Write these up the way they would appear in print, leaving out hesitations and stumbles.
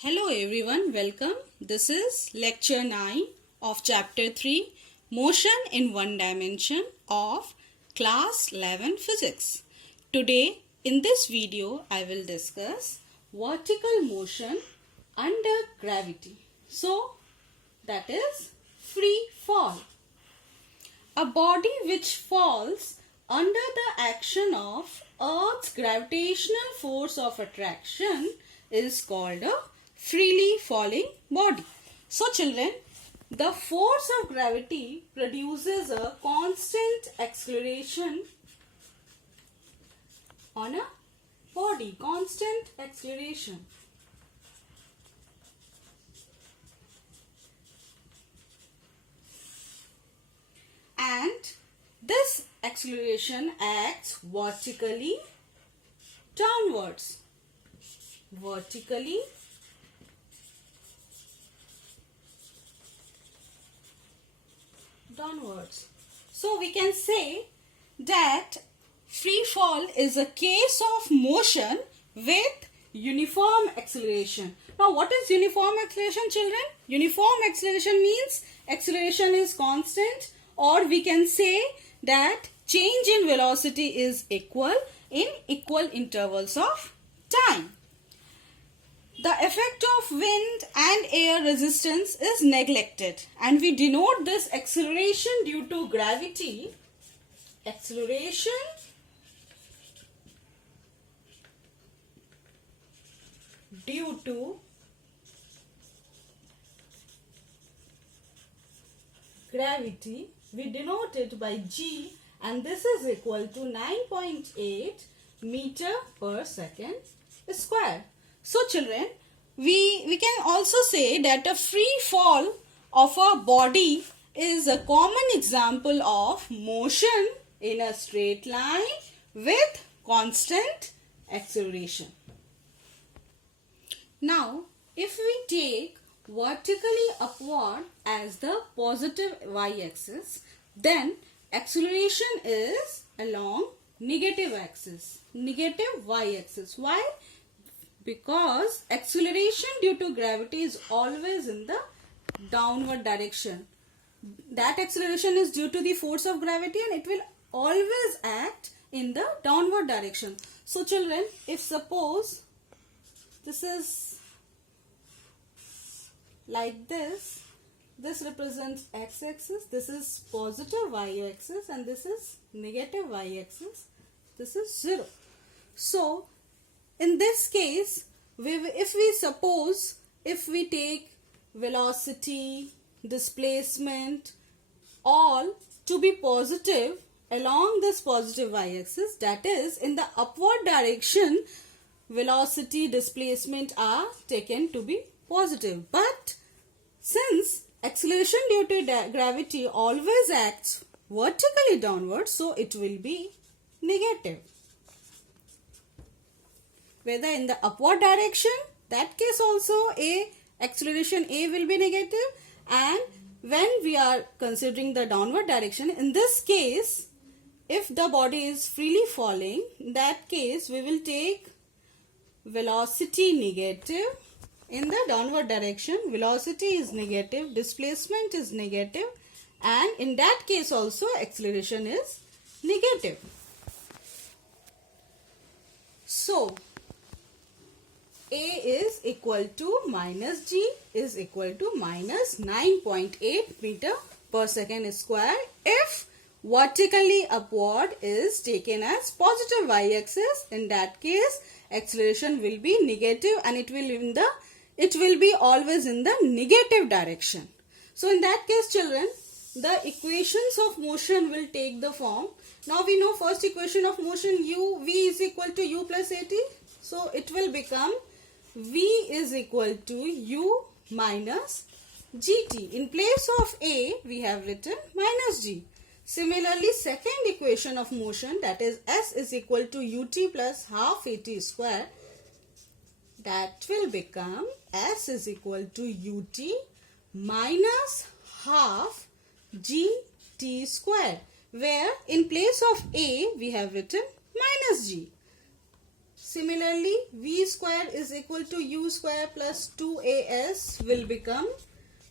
Hello everyone, welcome. This is lecture 9 of chapter 3, Motion in One Dimension of class 11 physics. Today in this video I will discuss vertical motion under gravity. So that is free fall. A body which falls under the action of Earth's gravitational force of attraction is called a freely falling body. So children, the force of gravity produces a constant acceleration on a body, constant acceleration. And this acceleration acts vertically downwards. Vertically downwards. So we can say that free fall is a case of motion with uniform acceleration. Now what is uniform acceleration, children? Uniform acceleration means acceleration is constant, or we can say that change in velocity is equal in equal intervals of time. The effect of wind and air resistance is neglected, and we denote this acceleration due to gravity. Acceleration due to gravity, we denote it by G, and this is equal to 9.8 meter per second square. So children, we can also say that a free fall of a body is a common example of motion in a straight line with constant acceleration. Now, if we take vertically upward as the positive y-axis, then acceleration is along negative axis, negative y-axis. Why? Because acceleration due to gravity is always in the downward direction. That acceleration is due to the force of gravity, and it will always act in the downward direction. So children, if suppose this is like this represents x-axis, this is positive y-axis, and this is negative y-axis, this is 0. So in this case, if we take velocity, displacement, all to be positive along this positive y-axis, that is in the upward direction, velocity, displacement are taken to be positive. But since acceleration due to gravity always acts vertically downward, so it will be negative. Whether in the upward direction, that case also acceleration A will be negative, and when we are considering the downward direction, in this case, if the body is freely falling, in that case we will take velocity negative. In the downward direction, velocity is negative, displacement is negative, and in that case also acceleration is negative. So A is equal to minus G is equal to minus 9.8 meter per second square if vertically upward is taken as positive y-axis. In that case, acceleration will be negative, and it will be always in the negative direction. So in that case, children, the equations of motion will take the form. Now we know first equation of motion, v is equal to u plus at. So it will become v is equal to u minus gt. In place of a, we have written minus g. Similarly, second equation of motion, that is s is equal to ut plus half at square, that will become s is equal to ut minus half gt square, where in place of a we have written minus g. Similarly, v square is equal to u square plus 2as will become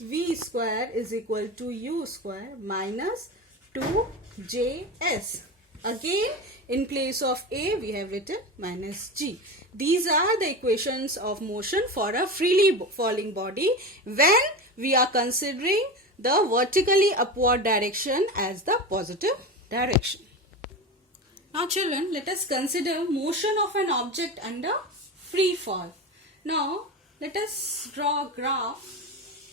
v square is equal to u square minus 2js. Again, in place of a, we have written minus g. These are the equations of motion for a freely falling body when we are considering the vertically upward direction as the positive direction. Now children, let us consider motion of an object under free fall. Now, let us draw a graph.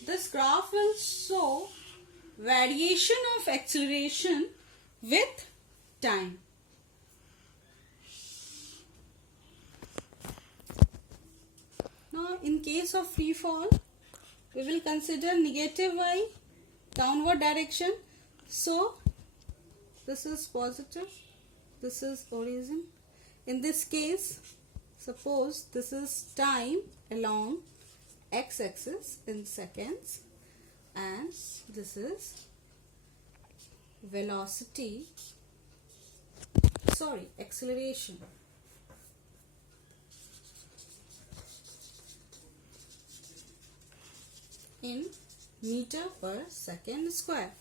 This graph will show variation of acceleration with time. Now, in case of free fall, we will consider negative y, downward direction. So, this is positive, this is origin. In this case, suppose this is time along x-axis in seconds, and this is velocity, acceleration in meter per second square.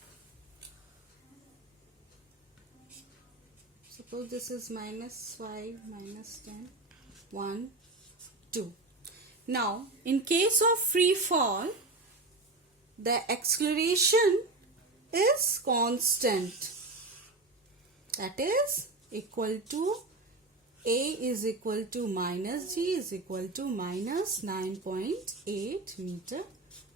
Suppose this is minus 5, minus 10, 1, 2. Now, in case of free fall, the acceleration is constant. That is equal to a is equal to minus g is equal to minus 9.8 meter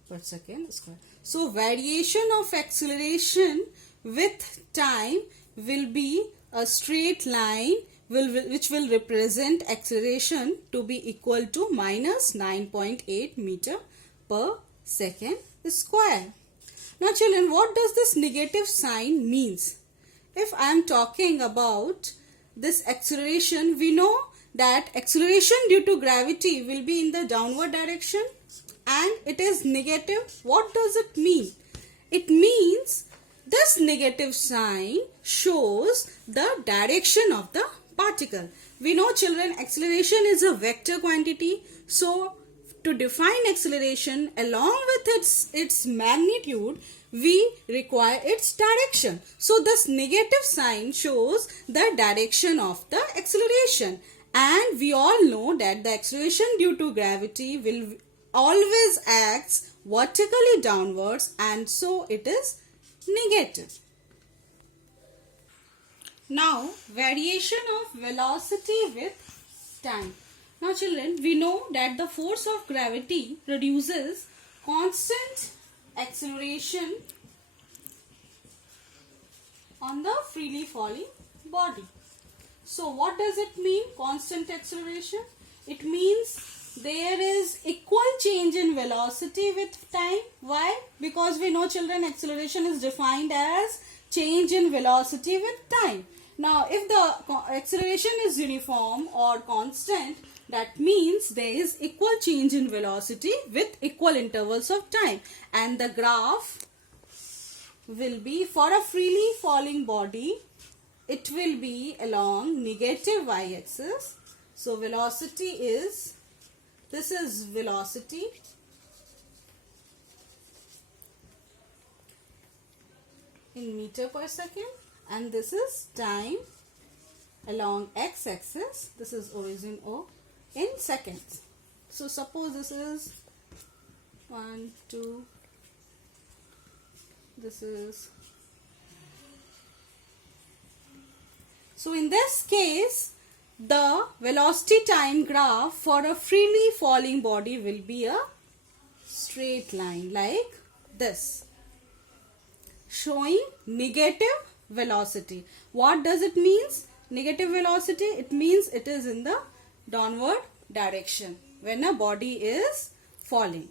per second square. So, variation of acceleration with time will be a straight line which will represent acceleration to be equal to minus 9.8 meter per second square. Now children, what does this negative sign means? If I am talking about this acceleration, we know that acceleration due to gravity will be in the downward direction and it is negative. What does it mean? It means this negative sign shows the direction of the particle. We know children, acceleration is a vector quantity. So, to define acceleration along with its magnitude, we require its direction. So, this negative sign shows the direction of the acceleration. And we all know that the acceleration due to gravity will always acts vertically downwards, and so it is negative. Now, variation of velocity with time. Now children, we know that the force of gravity produces constant acceleration on the freely falling body. So what does it mean, constant acceleration? It means there is equal change in velocity with time. Why? Because we know children, acceleration is defined as change in velocity with time. Now, if the acceleration is uniform or constant, that means there is equal change in velocity with equal intervals of time. And the graph will be for a freely falling body, it will be along negative y-axis. So, velocity is, this is velocity in meter per second, and this is time along x-axis. This is origin O in seconds. So suppose this is 1, 2, this is. So in this case, the velocity time graph for a freely falling body will be a straight line like this, showing negative velocity. What does it means? Negative velocity, it means it is in the downward direction when a body is falling.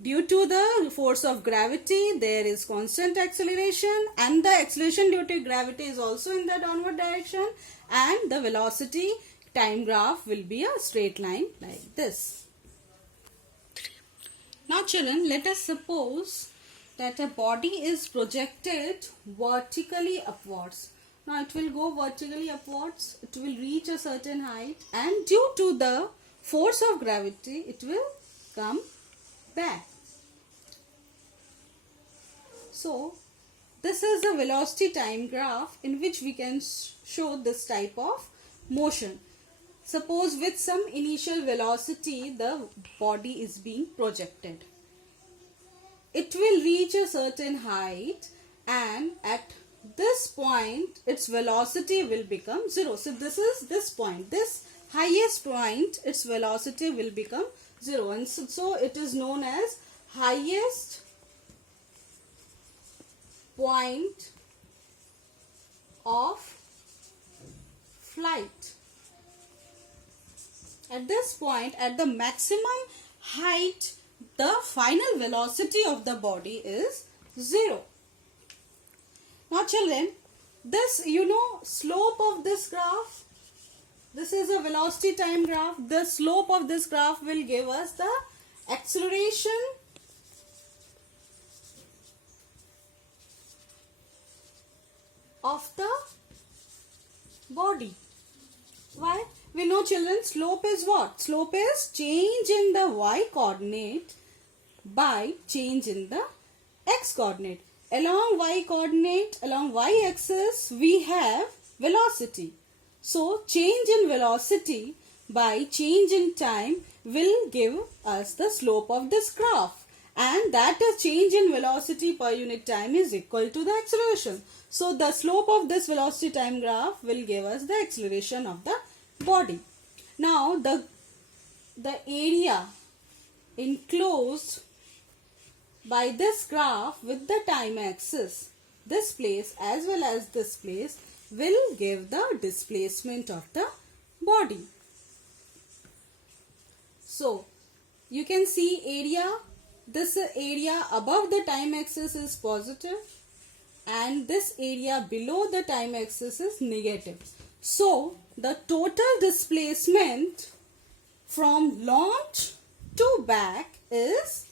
Due to the force of gravity, there is constant acceleration, and the acceleration due to gravity is also in the downward direction, and the velocity time graph will be a straight line like this. Now children, let us suppose that a body is projected vertically upwards. Now it will go vertically upwards, it will reach a certain height, and due to the force of gravity, it will come back. So this is a velocity time graph in which we can show this type of motion. Suppose with some initial velocity the body is being projected. It will reach a certain height, and at this point its velocity will become 0. So this is this point, this highest point, its velocity will become 0, and so it is known as highest point of flight. At this point, at the maximum height, the final velocity of the body is 0. Now children, this slope of this graph, this is a velocity time graph. The slope of this graph will give us the acceleration of the body. Why? We know children, slope is what? Slope is change in the y coordinate by change in the x coordinate. Along y coordinate, along y axis, we have velocity. So change in velocity by change in time will give us the slope of this graph, and that is change in velocity per unit time is equal to the acceleration. So the slope of this velocity time graph will give us the acceleration of the body. Now the area enclosed by this graph with the time axis, this place as well as this place, will give the displacement of the body. So you can see area, this area above the time axis is positive and this area below the time axis is negative. So the total displacement from launch to back is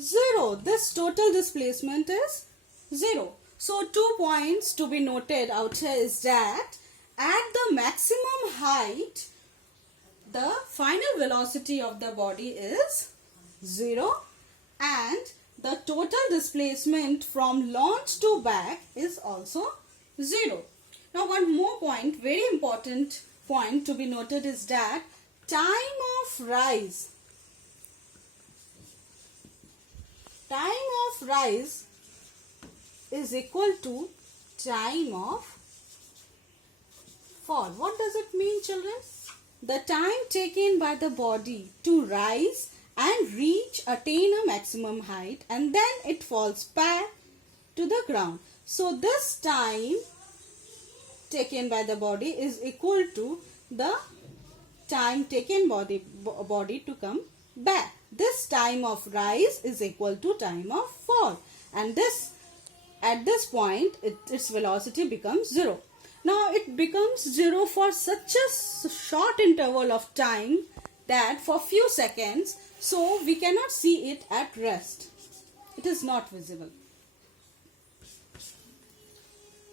0. This total displacement is 0. So 2 points to be noted out here is that at the maximum height, the final velocity of the body is 0 and the total displacement from launch to back is also 0. Now one more point, very important point to be noted is that time of rise is equal to time of fall. What does it mean, children? The time taken by the body to rise and attain a maximum height, and then it falls back to the ground. So this time taken by the body is equal to the time taken by the body to come back. This time of rise is equal to time of fall, and this at this point its velocity becomes 0. Now it becomes 0 for such a short interval of time that for few seconds, so we cannot see it at rest. It is not visible.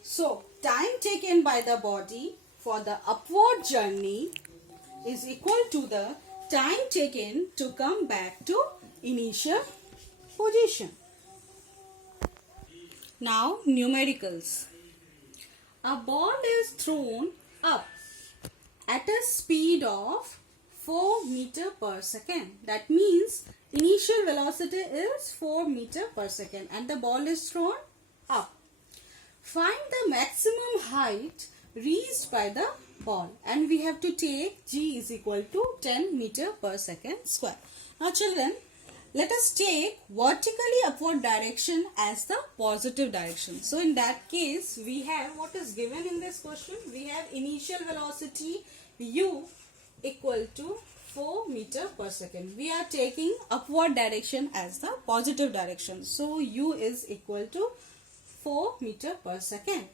So time taken by the body for the upward journey is equal to the time taken to come back to initial position. Now numericals. A ball is thrown up at a speed of 4 meter per second. That means initial velocity is 4 meter per second and the ball is thrown up. Find the maximum height reached by the ball, and we have to take g is equal to 10 meter per second square. Now children, let us take vertically upward direction as the positive direction. So in that case, we have what is given in this question. We have initial velocity u equal to 4 meter per second. We are taking upward direction as the positive direction. So u is equal to 4 meter per second.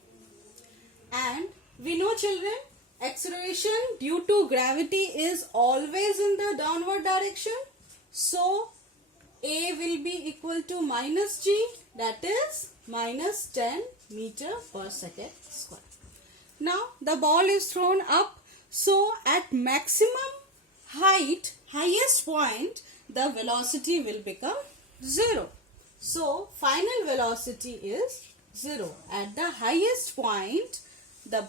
And we know, children, acceleration due to gravity is always in the downward direction. So a will be equal to minus g, that is minus 10 meter per second square. Now the ball is thrown up, so at maximum height, highest point, the velocity will become 0. So final velocity is 0. At the highest point, the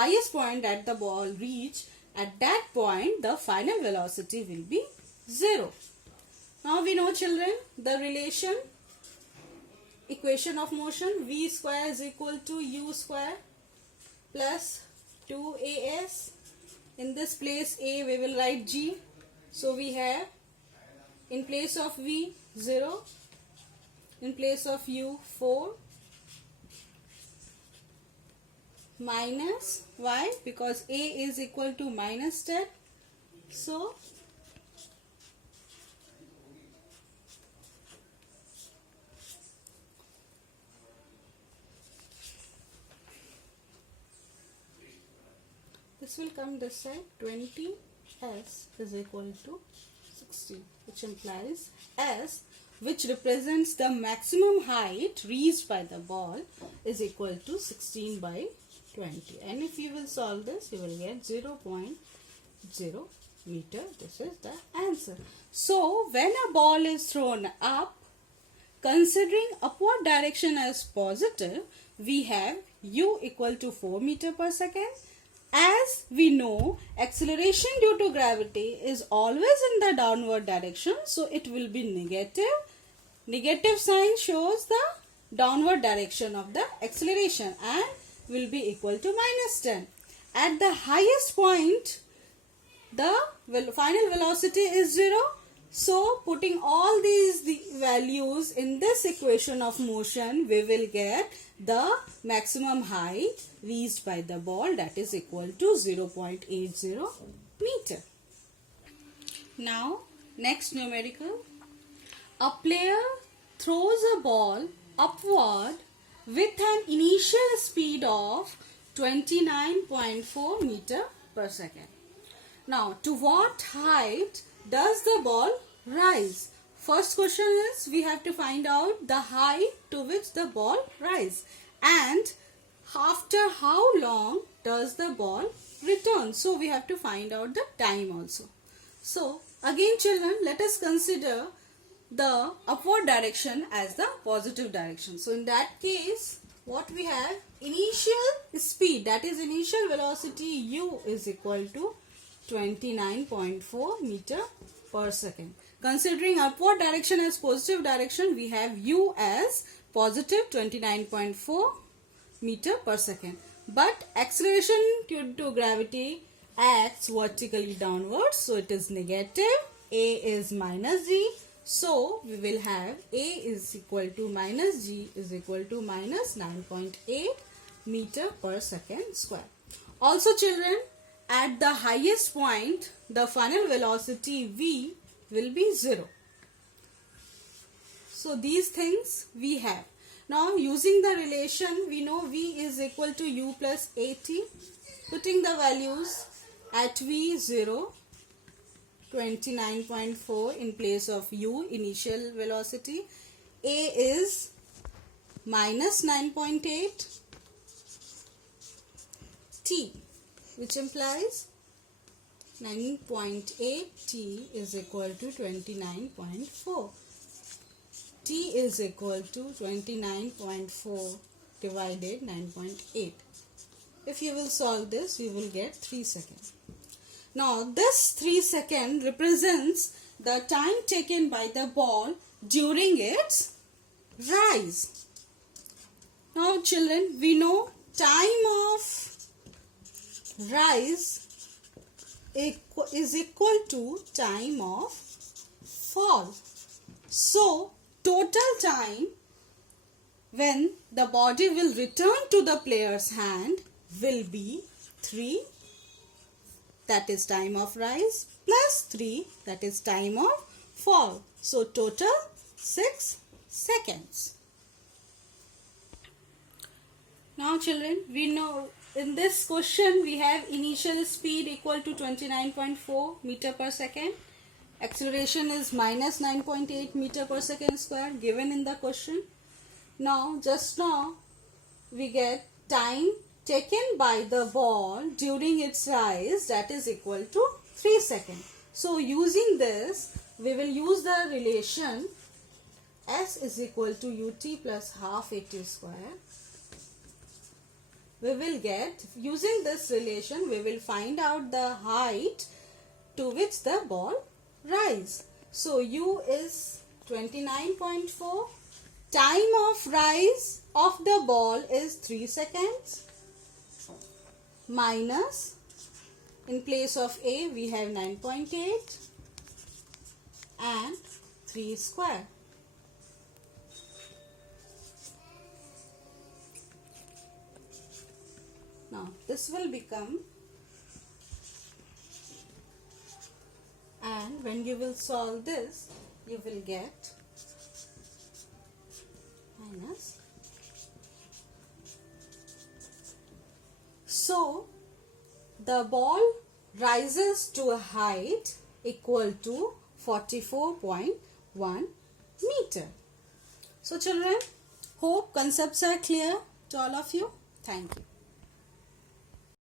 highest point at the ball reach, at that point the final velocity will be 0. Now we know, children, the relation equation of motion, v square is equal to u square plus 2as. In this place a we will write g. So we have in place of v 0, in place of u 4, minus y, because a is equal to minus 10. So this will come this side. 20 s is equal to 16, which implies s, which represents the maximum height reached by the ball, is equal to 16 by 20. And if you will solve this, you will get 0.0 meter. This is the answer. So when a ball is thrown up, considering upward direction as positive, we have u equal to 4 meter per second. As we know, acceleration due to gravity is always in the downward direction, so it will be negative. Negative sign shows the downward direction of the acceleration and will be equal to minus 10. At the highest point, the final velocity is 0. So putting all these values in this equation of motion, we will get the maximum height reached by the ball, that is equal to 0.80 meter. Now next numerical. A player throws a ball upward with an initial speed of 29.4 meter per second. Now to what height does the ball rise? First question is, we have to find out the height to which the ball rise, and after how long does the ball return. So we have to find out the time also. So again, children, let us consider the upward direction as the positive direction. So in that case, what we have, initial speed, that is initial velocity u is equal to 29.4 meter per second. Considering upward direction as positive direction, we have u as positive 29.4 meter per second. But acceleration due to gravity acts vertically downwards, so it is negative. A is minus g. So we will have a is equal to minus g is equal to minus 9.8 meter per second square. Also, children, at the highest point, the final velocity v will be 0. So these things we have. Now using the relation, we know v is equal to u plus at. Putting the values at v 0, 29.4 in place of u, initial velocity. A is minus 9.8 t, which implies 9.8 t is equal to 29.4. T is equal to 29.4 divided 9.8. If you will solve this, you will get 3 seconds. Now this 3 seconds represents the time taken by the ball during its rise. Now children, we know time of rise is equal to time of fall. So total time when the body will return to the player's hand will be 3, that is time of rise, plus 3, that is time of fall. So total 6 seconds. Now children, we know in this question we have initial speed equal to 29.4 meter per second. Acceleration is minus 9.8 meter per second square given in the question. Now just now we get time taken by the ball during its rise, that is equal to 3 seconds. So using this, we will use the relation S is equal to ut plus half at square. We will get, using this relation, we will find out the height to which the ball rise. So u is 29.4. Time of rise of the ball is 3 seconds. Minus, in place of a we have 9.8 and 3 square. Now this will become, and when you will solve this, you will get minus. So the ball rises to a height equal to 44.1 meter. So children, hope concepts are clear to all of you. Thank you.